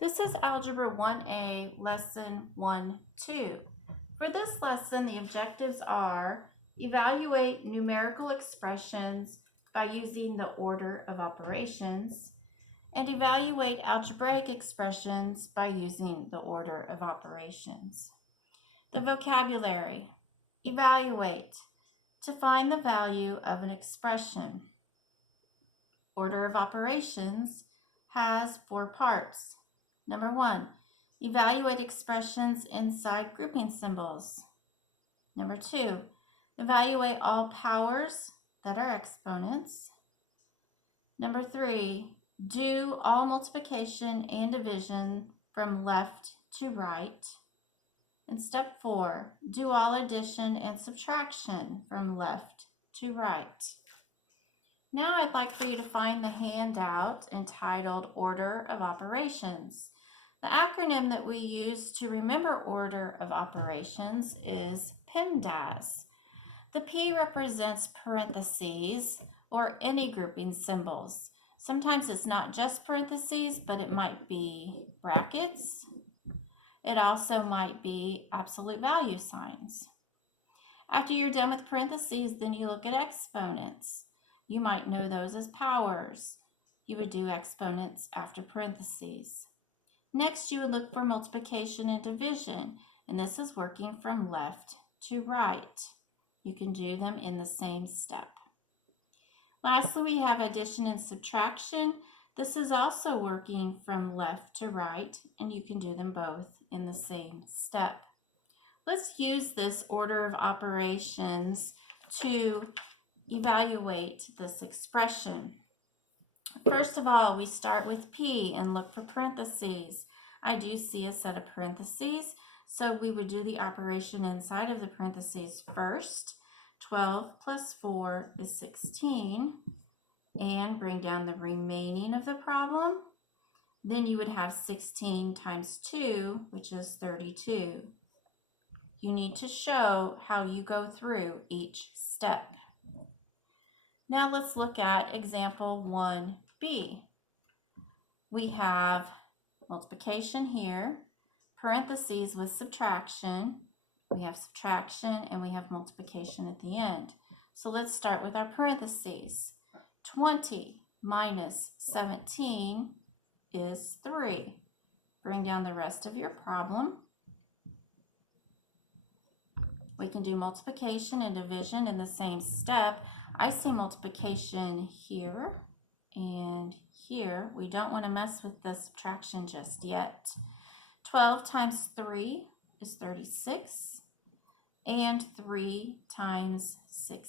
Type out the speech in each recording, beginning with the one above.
This is Algebra 1A, Lesson 1-2. For this lesson, the objectives are evaluate numerical expressions by using the order of operations, and evaluate algebraic expressions by using the order of operations. The vocabulary: evaluate, to find the value of an expression. Order of operations has 4 parts. Number 1, evaluate expressions inside grouping symbols. Number 2, evaluate all powers that are exponents. Number 3, do all multiplication and division from left to right. And step 4, do all addition and subtraction from left to right. Now I'd like for you to find the handout entitled Order of Operations. The acronym that we use to remember order of operations is PEMDAS. The P represents parentheses or any grouping symbols. Sometimes it's not just parentheses, but it might be brackets. It also might be absolute value signs. After you're done with parentheses, then you look at exponents. You might know those as powers. You would do exponents after parentheses. Next, you would look for multiplication and division, and this is working from left to right. You can do them in the same step. Lastly, we have addition and subtraction. This is also working from left to right, and you can do them both in the same step. Let's use this order of operations to evaluate this expression. First of all, we start with P and look for parentheses. I do see a set of parentheses, so we would do the operation inside of the parentheses first. 12 plus 4 is 16, and bring down the remaining of the problem. Then you would have 16 times 2, which is 32. You need to show how you go through each step. Now let's look at example 1b. We have multiplication here, parentheses with subtraction. We have subtraction and we have multiplication at the end. So let's start with our parentheses. 20 minus 17 is 3. Bring down the rest of your problem. We can do multiplication and division in the same step. I see multiplication here and here. We don't want to mess with the subtraction just yet. 12 times 3 is 36, and 3 times 6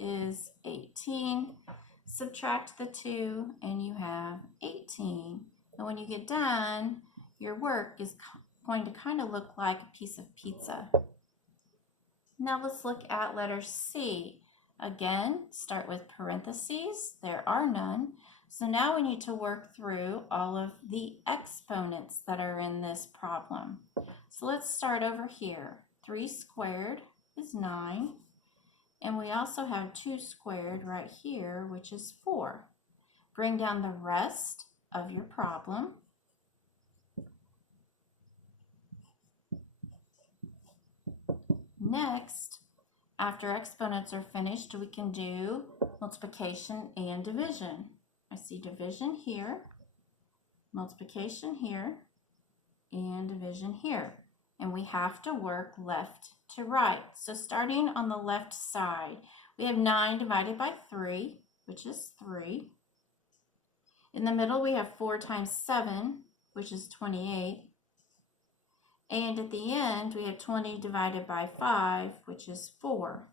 is 18. Subtract the 2 and you have 18. And when you get done, your work is going to kind of look like a piece of pizza. Now let's look at letter C. Again, start with parentheses. There are none. So now we need to work through all of the exponents that are in this problem. So let's start over here. 3 squared is 9. And we also have 2 squared right here, which is 4. Bring down the rest of your problem. Next, after exponents are finished, we can do multiplication and division. I see division here, multiplication here, and division here. And we have to work left to right. So starting on the left side, we have 9 divided by 3, which is 3. In the middle, we have 4 times 7, which is 28. And at the end, we have 20 divided by 5, which is 4.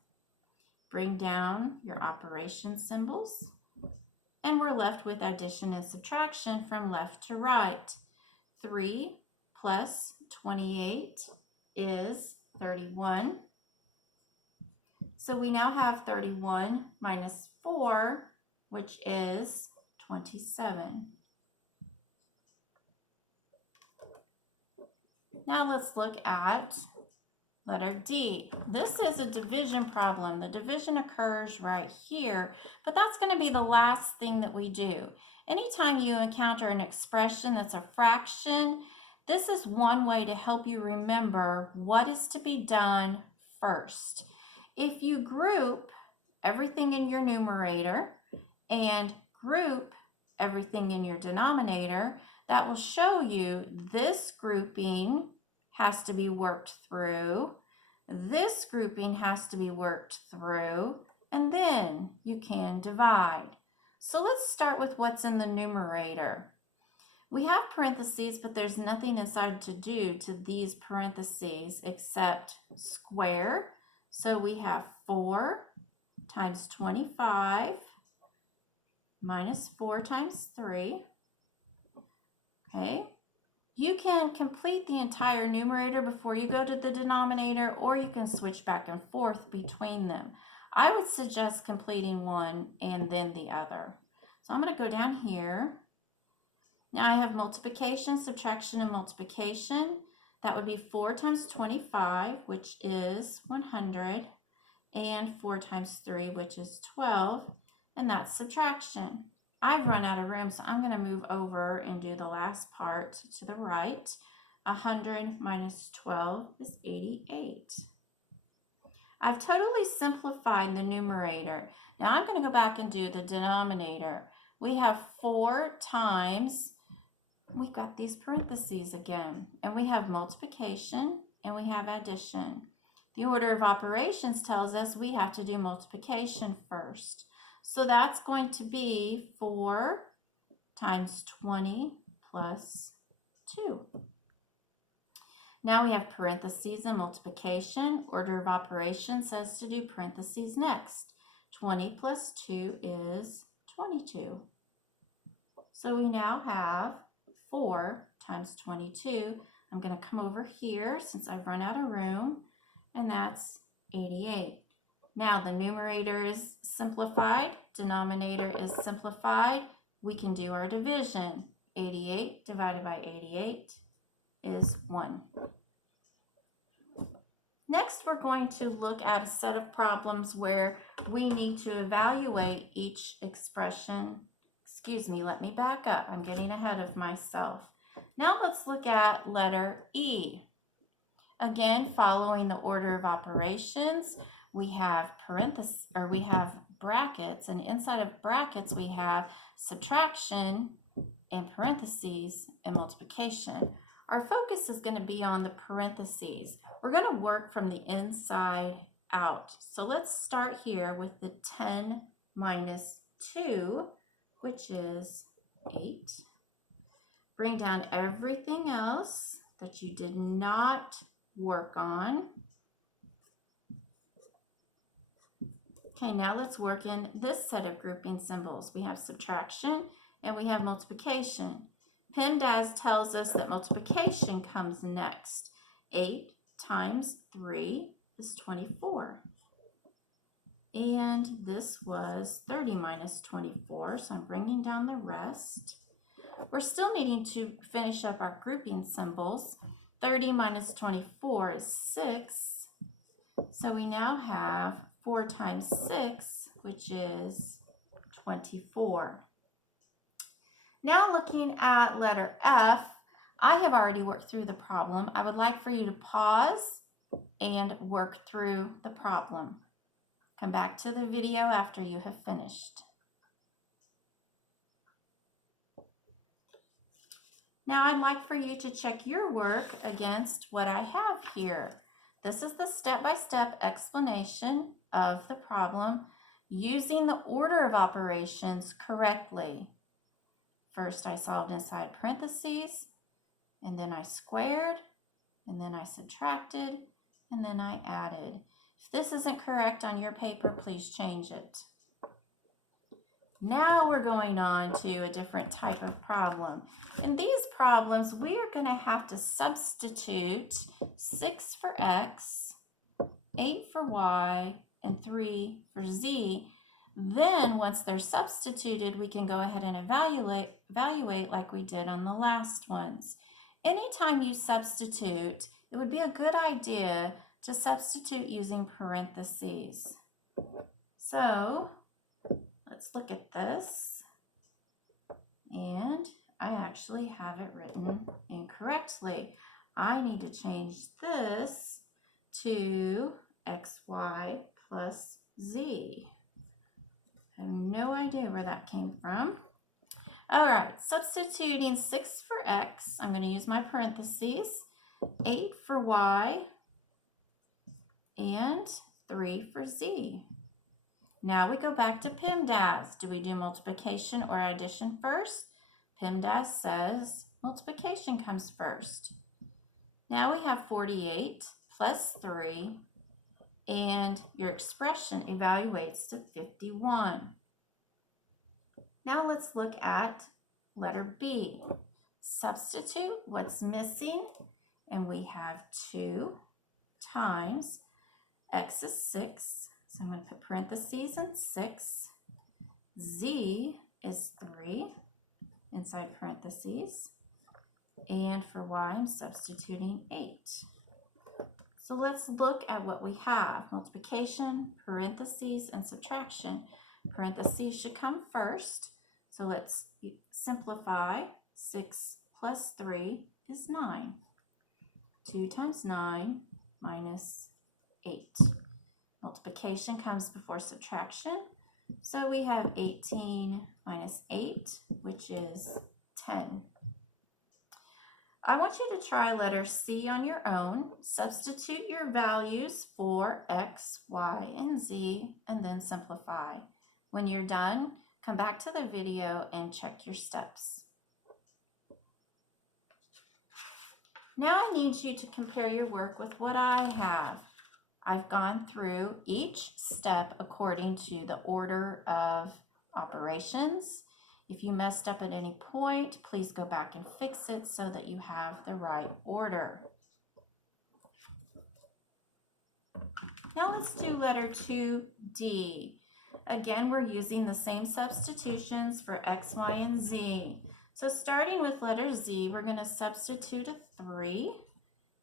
Bring down your operation symbols, and we're left with addition and subtraction from left to right. 3 plus 28 is 31. So we now have 31 minus 4, which is 27. Now let's look at Letter D. This is a division problem. The division occurs right here, but that's going to be the last thing that we do. Anytime you encounter an expression that's a fraction, this is one way to help you remember what is to be done first. If you group everything in your numerator and group everything in your denominator, that will show you this grouping has to be worked through, this grouping has to be worked through, and then you can divide. So let's start with what's in the numerator. We have parentheses, but there's nothing inside to do to these parentheses except square. So we have 4 times 25 minus 4 times 3. Okay. You can complete the entire numerator before you go to the denominator, or you can switch back and forth between them. I would suggest completing one and then the other. So I'm going to go down here. Now I have multiplication, subtraction, and multiplication. That would be 4 times 25, which is 100, and 4 times 3, which is 12, and that's subtraction. I've run out of room, so I'm going to move over and do the last part to the right. 100 minus 12 is 88. I've totally simplified the numerator. Now I'm going to go back and do the denominator. We have 4 times, we've got these parentheses again, and we have multiplication and we have addition. The order of operations tells us we have to do multiplication first. So that's going to be 4 times 20 plus 2. Now we have parentheses and multiplication. Order of operations says to do parentheses next. 20 plus 2 is 22. So we now have 4 times 22. I'm going to come over here since I've run out of room, and that's 88. Now the numerator is simplified, denominator is simplified. We can do our division. 88 divided by 88 is 1. Next, we're going to look at a set of problems where we need to evaluate each expression. Excuse me, let me back up. I'm getting ahead of myself. Now let's look at letter E. Again, following the order of operations, we have parentheses, or we have brackets, and inside of brackets we have subtraction and parentheses and multiplication. Our focus is going to be on the parentheses. We're going to work from the inside out. So let's start here with the 10 minus 2, which is 8. Bring down everything else that you did not work on. Okay, now let's work in this set of grouping symbols. We have subtraction and we have multiplication. PEMDAS tells us that multiplication comes next. 8 times 3 is 24. And this was 30 minus 24, so I'm bringing down the rest. We're still needing to finish up our grouping symbols. 30 minus 24 is 6. So we now have 4 times 6, which is 24. Now looking at letter F, I have already worked through the problem. I would like for you to pause and work through the problem. Come back to the video after you have finished. Now I'd like for you to check your work against what I have here. This is the step-by-step explanation of the problem using the order of operations correctly. First, I solved inside parentheses, and then I squared, and then I subtracted, and then I added. If this isn't correct on your paper, please change it. Now we're going on to a different type of problem. In these problems, we are going to have to substitute 6 for x, 8 for y, and 3 for z. Then, once they're substituted, we can go ahead and evaluate like we did on the last ones. Anytime you substitute, it would be a good idea to substitute using parentheses. So let's look at this. And I actually have it written incorrectly. I need to change this to xy plus z. I have no idea where that came from. All right, substituting 6 for x, I'm going to use my parentheses, 8 for y, and 3 for z. Now we go back to PEMDAS. Do we do multiplication or addition first? PEMDAS says multiplication comes first. Now we have 48 plus 3, and your expression evaluates to 51. Now let's look at letter B. Substitute what's missing, and we have 2 times x is 6. So I'm going to put parentheses and 6. Z is 3 inside parentheses. And for y, I'm substituting 8. So let's look at what we have. Multiplication, parentheses, and subtraction. Parentheses should come first. So let's simplify. 6 plus 3 is 9. 2 times 9 minus 8. Multiplication comes before subtraction. So we have 18 minus 8, which is 10. I want you to try letter C on your own. Substitute your values for x, y, and z, and then simplify. When you're done, come back to the video and check your steps. Now I need you to compare your work with what I have. I've gone through each step according to the order of operations. If you messed up at any point, please go back and fix it so that you have the right order. Now let's do letter 2D. Again, we're using the same substitutions for x, y, and z. So starting with letter Z, we're going to substitute a 3.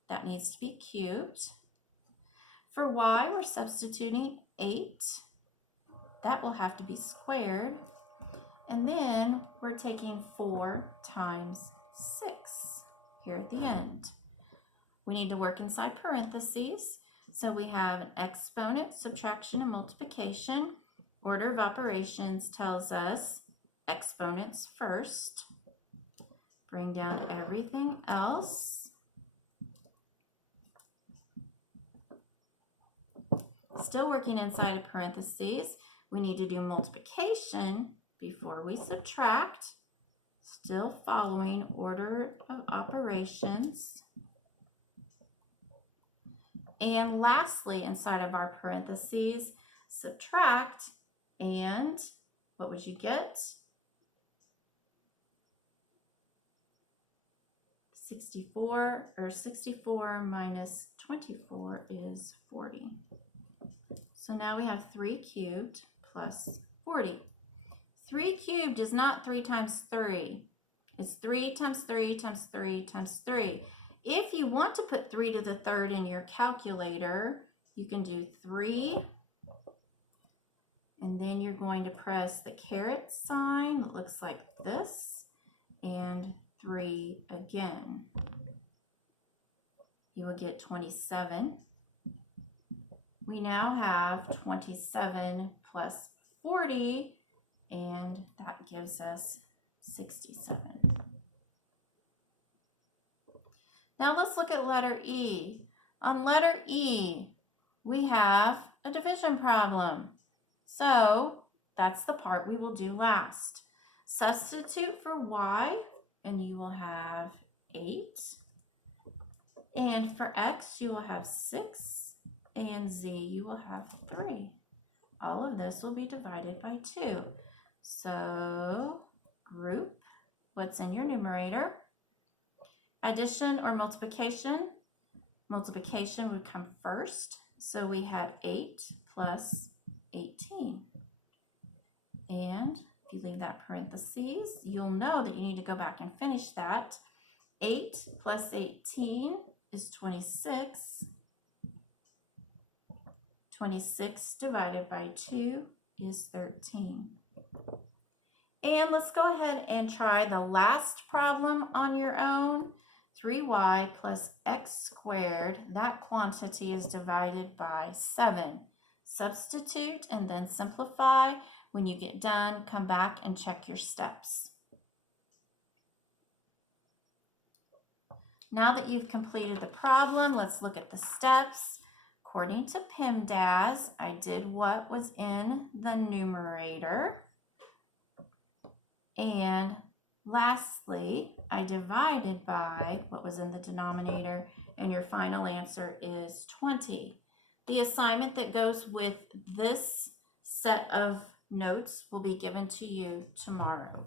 That needs to be cubed. For y, we're substituting 8. That will have to be squared. And then we're taking 4 times 6 here at the end. We need to work inside parentheses. So we have an exponent, subtraction, and multiplication. Order of operations tells us exponents first. Bring down everything else. Still working inside of parentheses. We need to do multiplication before we subtract. Still following order of operations. And lastly, inside of our parentheses, subtract, and what would you get? 64 minus 24 is 40. So now we have 3 cubed plus 40. 3 cubed is not 3 times 3. It's 3 times 3 times 3 times 3. If you want to put 3 to the third in your calculator, you can do 3. And then you're going to press the caret sign that looks like this. And 3 again. You will get 27. We now have 27 plus 40, and that gives us 67. Now let's look at letter E. On letter E, we have a division problem. So that's the part we will do last. Substitute for y, and you will have 8. And for x, you will have 6. And z, you will have 3. All of this will be divided by 2. So group what's in your numerator. Addition or multiplication. Multiplication would come first. So we have 8 plus 18. And if you leave that parentheses, you'll know that you need to go back and finish that. 8 plus 18 is 26. 26 divided by 2 is 13. And let's go ahead and try the last problem on your own. 3y plus x squared, that quantity is divided by 7. Substitute and then simplify. When you get done, come back and check your steps. Now that you've completed the problem, let's look at the steps. According to PEMDAS, I did what was in the numerator. And lastly, I divided by what was in the denominator, and your final answer is 20. The assignment that goes with this set of notes will be given to you tomorrow.